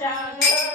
जागो